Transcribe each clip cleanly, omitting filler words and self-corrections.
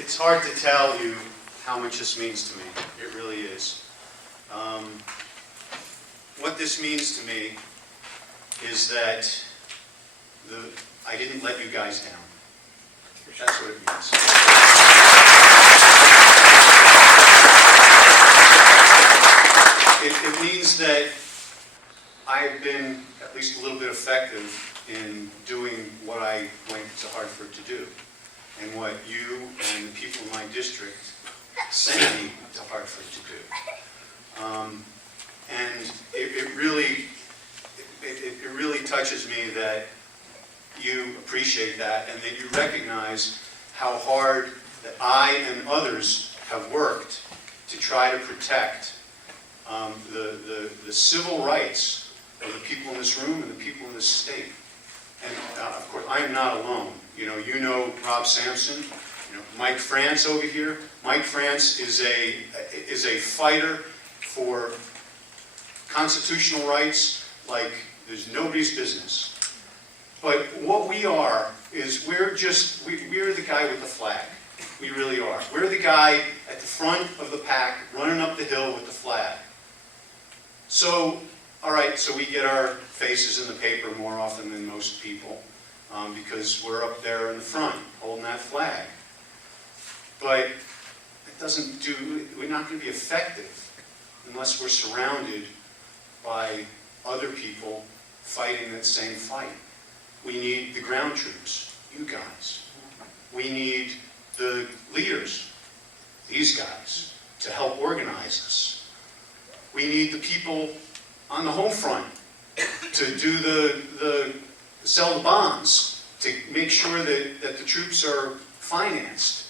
It's hard to tell you how much this means to me. It really is. What this means to me is that I didn't let you guys down. That's what it means. It means that I've been at least a little bit effective in doing what I went to Hartford to do, and what you and the people in my district sent me to Hartford to do. And it really touches me that you appreciate that, and that you recognize how hard that I and others have worked to try to protect the civil rights of the people in this room and the people in this state. And of course, I am not alone. You know Rob Sampson, Mike France over here. Mike France is a fighter for constitutional rights like there's nobody's business. But what we are is we're the guy with the flag. We really are. We're the guy at the front of the pack running up the hill with the flag. So, all right, so we get our faces in the paper more often than most people because we're up there in the front holding that flag. But it doesn't we're not going to be effective unless we're surrounded by other people fighting that same fight. We need the ground troops, you guys. We need the leaders, these guys, to help organize us. We need the people on the home front to do sell the bonds, to make sure that the troops are financed.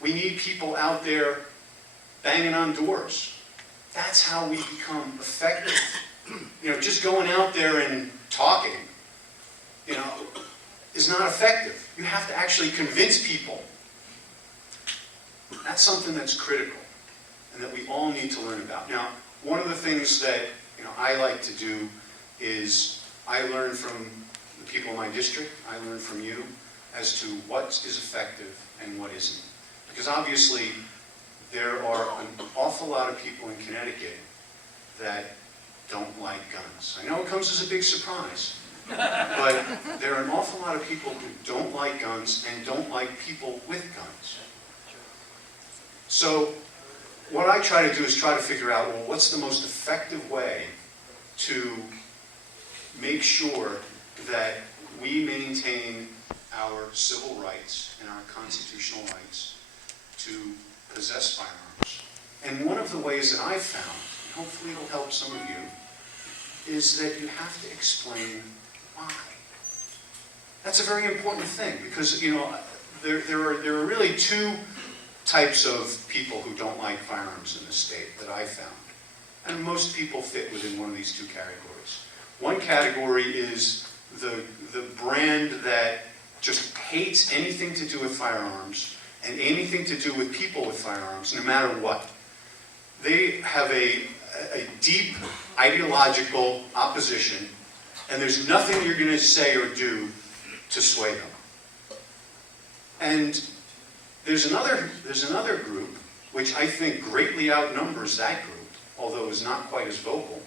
We need people out there banging on doors. That's how we become effective. Just going out there and talking, is not effective. You have to actually convince people. That's something that's critical and that we all need to learn about. Now, one of the things that I like to do is I learn from the people in my district, I learn from you as to what is effective and what isn't. Because obviously there are an awful lot of people in Connecticut that don't like guns. I know it comes as a big surprise, but there are an awful lot of people who don't like guns and don't like people with guns. So what I try to do is try to figure out, well, what's the most effective way to make sure that we maintain our civil rights and our constitutional rights to possess firearms. And one of the ways that I've found, and hopefully it'll help some of you, is that you have to explain why. That's a very important thing, because there are really two types of people who don't like firearms in this state that I've found. And most people fit within one of these two categories. One category is the brand that just hates anything to do with firearms and anything to do with people with firearms, no matter what. They have a deep ideological opposition, and there's nothing you're going to say or do to sway them. And there's another group, which I think greatly outnumbers that group, although is not quite as vocal.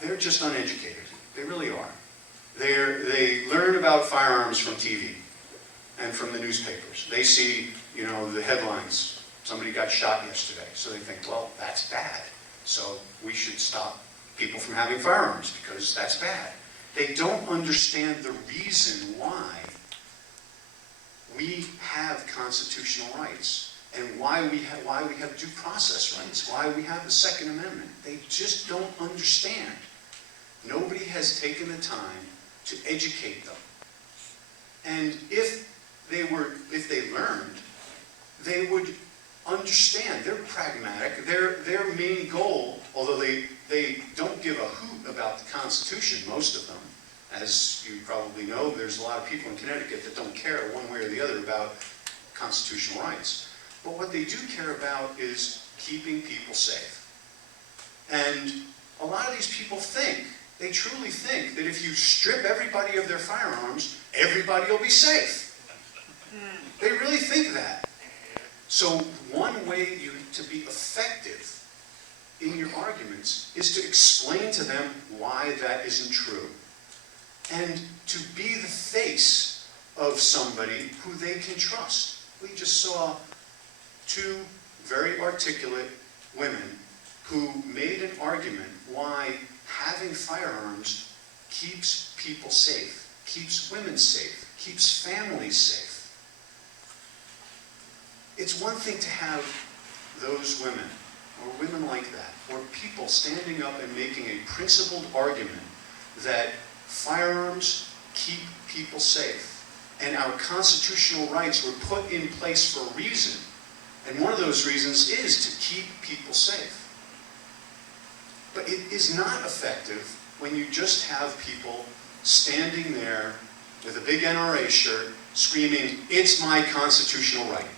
They're just uneducated. They really are. They learn about firearms from TV and from the newspapers. They see, the headlines. Somebody got shot yesterday. So they think, well, that's bad. So we should stop people from having firearms because that's bad. They don't understand the reason why we have constitutional rights and why we have due process rights, why we have the Second Amendment. They just don't understand. Nobody has taken the time to educate them. And if they learned, they would understand. They're pragmatic. Their main goal, although they don't give a hoot about the Constitution, most of them, as you probably know, there's a lot of people in Connecticut that don't care one way or the other about constitutional rights. But what they do care about is keeping people safe. And a lot of these people they truly think that if you strip everybody of their firearms, everybody will be safe. They really think that. So one way to be effective in your arguments is to explain to them why that isn't true. And to be the face of somebody who they can trust. We just saw two very articulate women who made an argument why having firearms keeps people safe, keeps women safe, keeps families safe. It's one thing to have those women, or women like that, or people standing up and making a principled argument that firearms keep people safe, and our constitutional rights were put in place for a reason, and one of those reasons is to keep people safe. But it is not effective when you just have people standing there with a big NRA shirt screaming, "It's my constitutional right."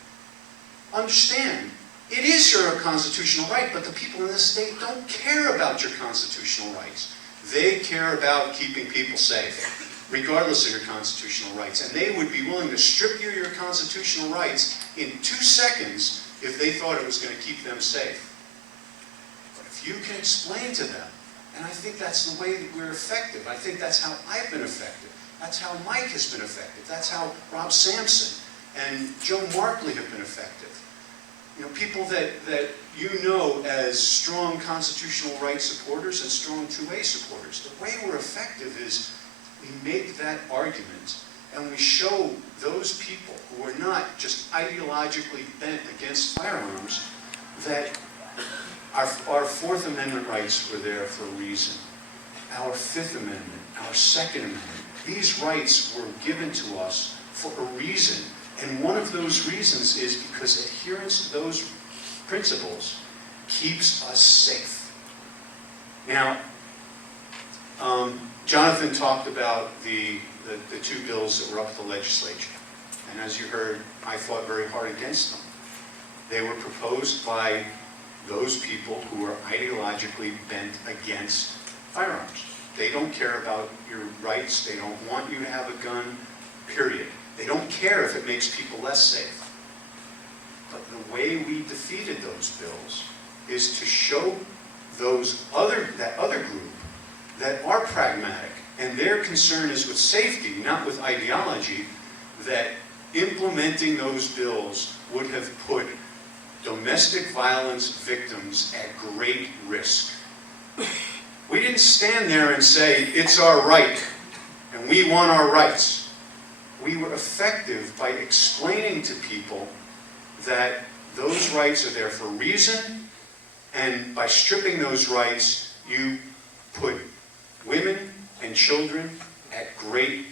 Understand, it is your constitutional right, but the people in this state don't care about your constitutional rights. They care about keeping people safe, regardless of your constitutional rights. And they would be willing to strip you of your constitutional rights in 2 seconds if they thought it was going to keep them safe. But if you can explain to them, and I think that's the way that we're effective. I think that's how I've been effective. That's how Mike has been effective. That's how Rob Sampson and Joe Markley have been effective. You know, people that you know as strong constitutional rights supporters and strong 2A supporters. The way we're effective is we make that argument and we show those people who are not just ideologically bent against firearms that our Fourth Amendment rights were there for a reason. Our Fifth Amendment, our Second Amendment, these rights were given to us for a reason. And one of those reasons is because adherence to those principles keeps us safe. Now, Jonathan talked about the 2 bills that were up at the legislature. And as you heard, I fought very hard against them. They were proposed by those people who are ideologically bent against firearms. They don't care about your rights. They don't want you to have a gun, period. They don't care if it makes people less safe. But the way we defeated those bills is to show that other group that are pragmatic, and their concern is with safety, not with ideology, that implementing those bills would have put domestic violence victims at great risk. We didn't stand there and say, "It's our right, and we want our rights." We were effective by explaining to people that those rights are there for a reason, and by stripping those rights, you put women and children at great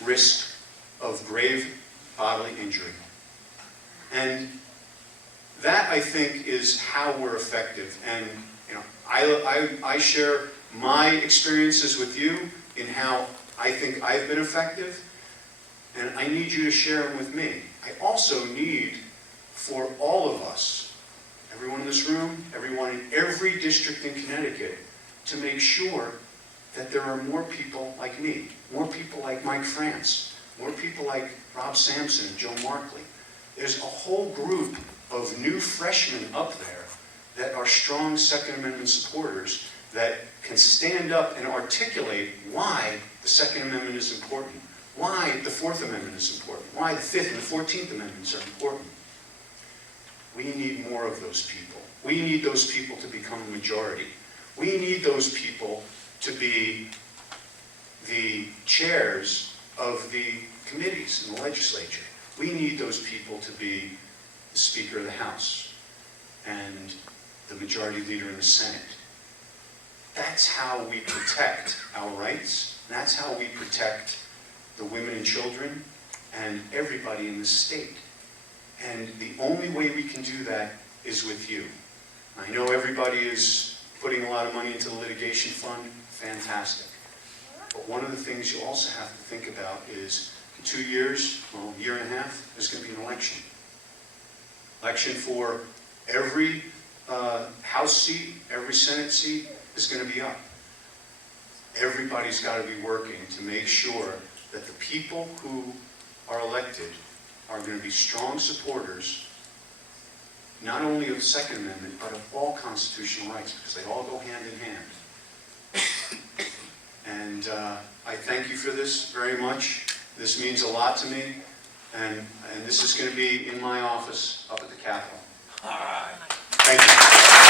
risk of grave bodily injury. And that, I think, is how we're effective. And you know, I share my experiences with you in how I think I've been effective. And I need you to share them with me. I also need for all of us, everyone in this room, everyone in every district in Connecticut, to make sure that there are more people like me, more people like Mike France, more people like Rob Sampson and Joe Markley. There's a whole group of new freshmen up there that are strong Second Amendment supporters that can stand up and articulate why the Second Amendment is important, why the Fourth Amendment is important, why the Fifth and the 14th Amendments are important. We need more of those people. We need those people to become a majority. We need those people to be the chairs of the committees in the legislature. We need those people to be the Speaker of the House and the Majority Leader in the Senate. That's how we protect our rights. That's how we protect the women and children and everybody in the state. And the only way we can do that is with you. I know everybody is putting a lot of money into the litigation fund. Fantastic. But one of the things you also have to think about is in 2 years, well, a year and a half, there's going to be an election. Election for every House seat, every Senate seat is going to be up. Everybody's got to be working to make sure that the people who are elected are going to be strong supporters, not only of the Second Amendment, but of all constitutional rights, because they all go hand in hand. And I thank you for this very much. This means a lot to me, and this is going to be in my office up at the Capitol. All right. Thank you.